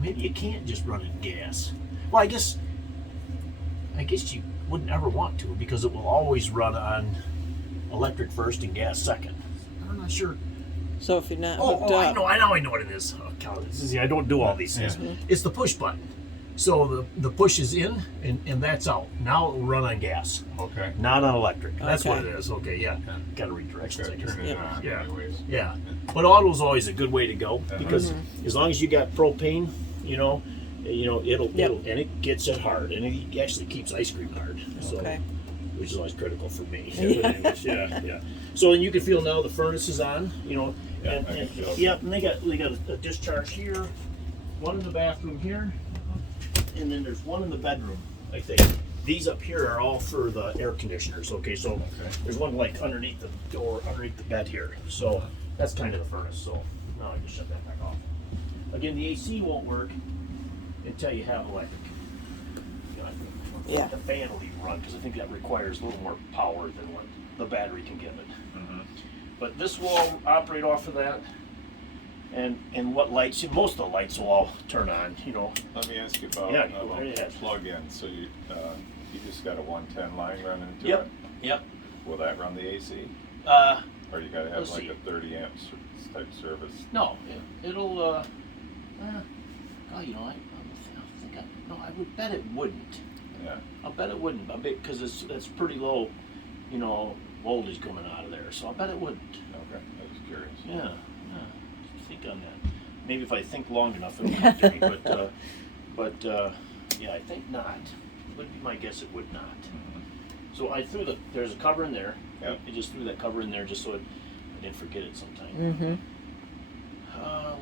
maybe you can't just run it gas. Well, I guess you wouldn't ever want to because it will always run on electric first and gas second. I'm not sure. So if you're not Oh, hooked I up, know what it is. Oh, God, I don't do all these things. Yeah. It's the push button. So the push is in and that's out. Now it will run on gas, Okay. not on electric. That's what Okay. it is. Okay, yeah. Yeah. Got to read directions. I Gotta guess. turn it Yeah. on Yeah. anyways. Yeah, but auto's always a good way to go because Mm-hmm. as long as you got propane, it'll Yep. and it gets it hard and it actually keeps ice cream hard. So, Okay. which is always critical for me. Yeah. yeah. So and you can feel now the furnace is on. Yeah, and, I can and feel it. yep, and they got a discharge here, one in the bathroom here, and then there's one in the bedroom. I think these up here are all for the air conditioners. Okay, so Okay. there's one like underneath the door, underneath the bed here. So that's kind of the furnace. So now I just shut that back off. Again, the AC won't work until you have electric. I think Yeah. the fan will even run because I think that requires a little more power than what the battery can give it. Mhm. But this will all operate off of that. And what lights? Most of the lights will all turn on. Let me ask you about Yeah, go right ahead. plug-in. So you just got a 110 line running into Yep. it. Yep. Will that run the AC? Or you gotta have Let's like see. a 30 amp type service? No, it'll. Oh, I think I would bet it wouldn't. Yeah. I'll bet it wouldn't. Because it's pretty low, voltage coming out of there. So I bet it wouldn't. Okay. I was curious. Yeah. Think on that. Maybe if I think long enough, it'll come to me. But yeah, I think not. Would be my guess. It would not. Mhm. So I threw there's a cover in there. Yep. I just threw that cover in there just so I didn't forget it sometime. Mm-hmm.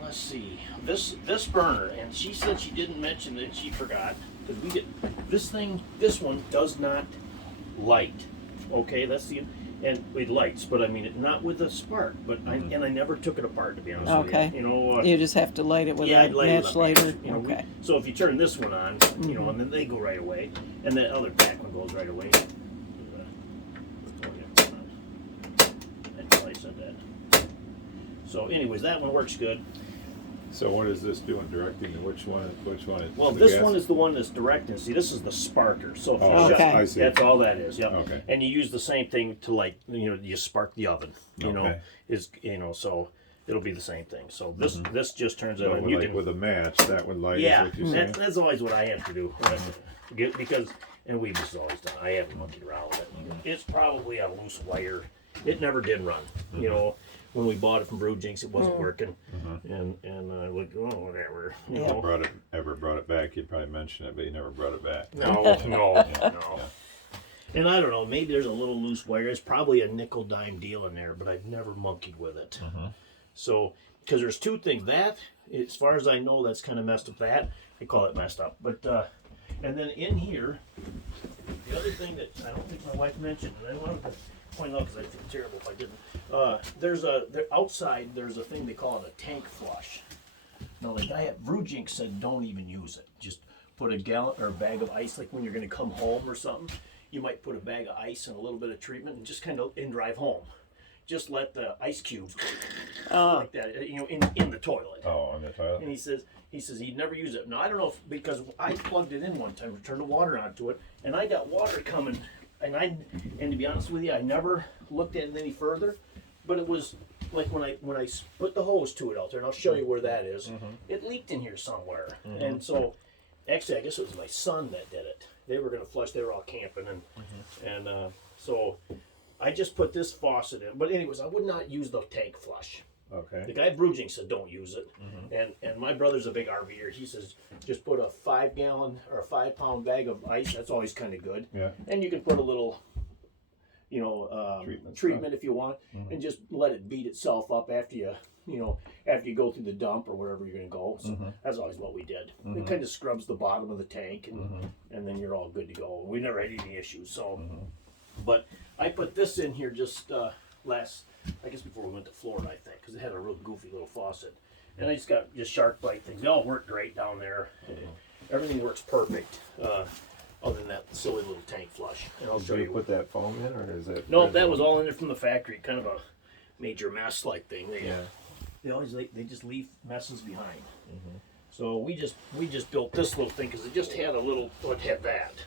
Let's see. This burner, and she said she didn't mention that she forgot because we get this one does not light. Okay, that's and it lights, but I mean it not with a spark. But I never took it apart to be honest Okay. with you. You just have to light it with Yeah, a I'd light it match with a match, lighter. Okay. So if you turn this one on, and then they go right away, and that other back one goes right away. I said that. So, anyways, that one works good. So what is this doing? Directing to which one? Well, the this gas? one is the one that's directing. See, this is the sparker. So if you Oh, shut, Okay. I see. that's all that is. Yep. Okay. And you use the same thing to you spark the oven. Okay. So it'll be the same thing. So this just turns So on. with, You like can with a match, that would light. yeah. Is what you're saying? That's always what I have to do. Because we've just always done. I haven't monkeyed around with it. It's probably a loose wire. It never did run. When we bought it from Brew Jinx, it wasn't working, and I like, oh, whatever. You Yeah. know. Ever brought it back? You'd probably mention it, but you never brought it back. No. And I don't know, maybe there's a little loose wire. It's probably a nickel dime deal in there, but I've never monkeyed with it. So, because there's two things. That, as far as I know, that's kind of messed up. That, I call it messed up. But, and then in here, the other thing that I don't think my wife mentioned, and I wanted to point out because I think it's terrible if I didn't. Outside, there's a thing they call it a tank flush. Now, the guy at Brew Jinx said don't even use it. Just put a gallon or a bag of ice, like when you're going to come home or something. You might put a bag of ice and a little bit of treatment and just kind of drive home. Just let the ice cubes like that, in the toilet. Oh, on the toilet. And he says he'd never use it. Now I don't know because I plugged it in one time to turn the water onto it, and I got water coming, and to be honest with you, I never looked at it any further, but it was like when I put the hose to it out there, and I'll show you where that is. It leaked in here somewhere, and so actually I guess it was my son that did it. They were gonna flush. They were all camping, and so I just put this faucet in. But anyways, I would not use the tank flush. The Okay. guy at Brew Jinx said don't use it, and my brother's a big RVer. He says just put a 5-gallon or a 5-pound bag of ice. That's always kind of good. Yeah. And you can put a little, treatment if you want, and just let it beat itself up after you go through the dump or wherever you're gonna go. So that's always what we did. It kind of scrubs the bottom of the tank, and then you're all good to go. We never had any issues. So, but I put this in here just I guess before we went to Florida, I think, because it had a real goofy little faucet. And I just got shark bite things. They all work great down there. Everything works perfect, other than that silly little tank flush. And I'll show So you you. put that foam in, or is it? No, that was all in there from the factory. Kind of a major mess like thing. Yeah. They just leave messes behind. So we just built this little thing because it just had a little, well, it had that.